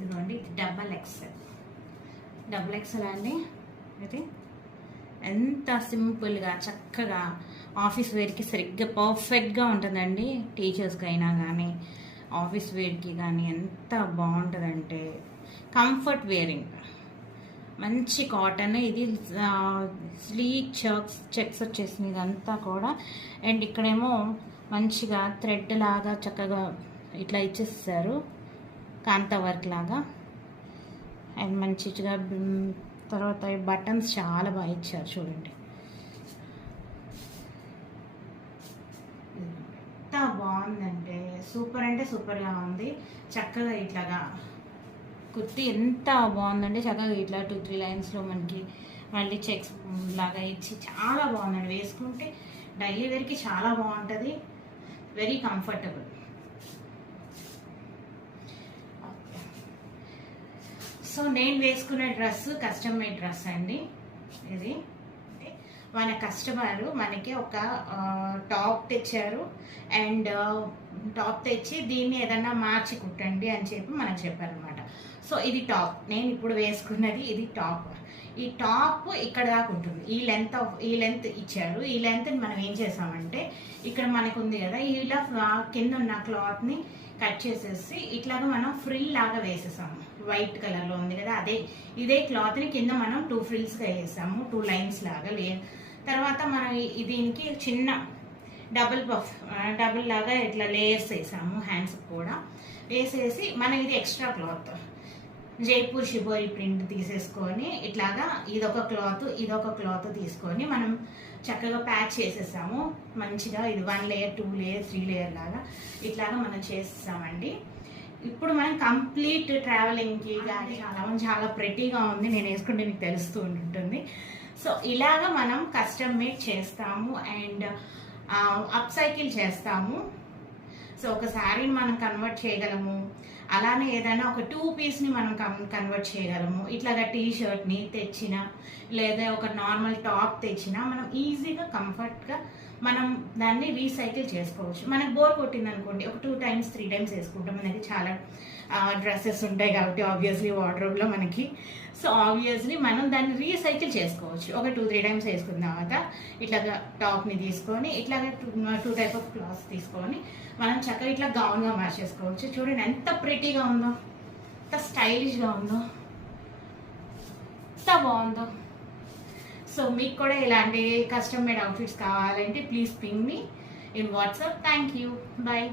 ఇదిగోండి, ఇది double XL అండి. ఇది ఎంత సింపుల్గా చక్కగా ఆఫీస్ వేర్కి సరిగ్గా పర్ఫెక్ట్గా ఉంటుందండి. టీచర్స్కి అయినా కానీ ఆఫీస్ వేర్కి కానీ ఎంత బాగుంటుందంటే కంఫర్ట్ వేరింగ్, మంచి కాటన్. ఇది స్లీక్ చెక్స్ వచ్చేసింది ఇదంతా కూడా. అండ్ ఇక్కడేమో మంచిగా థ్రెడ్ లాగా చక్కగా ఇట్లా ఇచ్చేస్తారు, కాంతా వర్క్ లాగా. అండ్ మంచిగా తర్వాత బటన్స్ చాలా బాగా ఇచ్చారు చూడండి, ఎంత బాగుందంటే సూపర్ అంటే సూపర్గా ఉంది. చక్కగా ఇట్లాగా కుర్తి ఎంత బాగుందంటే చక్కగా ఇట్లా 2-3 లైన్స్లో మనకి మళ్ళీ చెక్స్ లాగా ఇచ్చి చాలా బాగుందండి. వేసుకుంటే డైలీ వేర్కి చాలా బాగుంటుంది, వెరీ కంఫర్టబుల్. సో నేను వేసుకునే డ్రెస్ కస్టమ్ మేడ్ డ్రెస్ అండి. ఇది మన కస్టమర్ మనకి ఒక టాప్ తెచ్చారు, అండ్ టాప్ తెచ్చి దీన్ని ఏదన్నా మార్చి కుట్టండి అని చెప్పి మనకు చెప్పారనమాట. సో ఇది టాప్, నేను ఇప్పుడు వేసుకున్నది ఇది టాప్. ఈ టాప్ ఇక్కడ దాకా ఉంటుంది, ఈ లెంత్ ఇచ్చారు. ఈ లెంత్ని మనం ఏం చేసామంటే ఇక్కడ మనకు ఉంది కదా, ఇలా కింద ఉన్న క్లాత్ని కట్ చేసేసి ఇట్లాగా మనం ఫ్రిల్ లాగా వేసేసాము. వైట్ కలర్లో ఉంది కదా, ఇదే క్లాత్ని కింద మనం 2 ఫ్రిల్స్గా వేసాము, 2 లైన్స్ లాగా. తర్వాత మనం దీనికి చిన్న డబుల్ లాగా ఇట్లా లేయర్స్ వేసాము, హ్యాండ్స్ కూడా వేసేసి మనం ఇది extra cloth Jaipur shibori print తీసేసుకొని ఇట్లాగా ఇదొక క్లాత్ తీసుకొని మనం చక్కగా ప్యాచ్ చేసేసాము మంచిగా. ఇది 1 లేయర్ 2 లేయర్ 3 లేయర్ లాగా ఇట్లాగా మనం చేసేసామండి. ఇప్పుడు మనం కంప్లీట్ ట్రావెలింగ్కి కానీ చాలా ప్రెటీగా ఉంది, నేను వేసుకుంటే మీకు తెలుస్తూ ఉంటుంది. సో ఇలాగా మనం కస్టమ్ మేడ్ చేస్తాము అండ్ అప్ సైకిల్ చేస్తాము. సో ఒక శారీని మనం కన్వర్ట్ చేయగలము, అలానే ఏదైనా ఒక 2 పీస్ని మనం కన్వర్ట్ చేయగలము. ఇట్లాగా టీ షర్ట్ని తెచ్చిన లేదా ఒక నార్మల్ టాప్ తెచ్చినా మనం ఈజీగా కంఫర్ట్గా మనం దాన్ని రీసైకిల్ చేసుకోవచ్చు. మనకు బోర్ కొట్టింది అనుకోండి, ఒక 2 times 3 times వేసుకుంటాం. మనకి చాలా డ్రెస్సెస్ ఉంటాయి కాబట్టి ఆబ్వియస్లీ వార్డ్రోబ్లో మనకి. సో ఆబ్వియస్లీ మనం దాన్ని రీసైకిల్ చేసుకోవచ్చు. ఒక 2-3 times వేసుకున్న తర్వాత ఇట్లాగా టాప్ని తీసుకొని ఇట్లాగా 2 type ఆఫ్ క్లాత్స్ తీసుకొని మనం చక్కగా ఇట్లా గౌన్గా మార్చేసుకోవచ్చు. చూడండి ఎంత ప్రిటీగా ఉందో, ఎంత స్టైలిష్గా ఉందో, ఎంత బాగుందో. సో మీకు కూడా ఇలాంటి కస్టమ్ మేడ్ అవుట్ఫిట్స్ కావాలంటే please ping me in WhatsApp. Thank you, bye.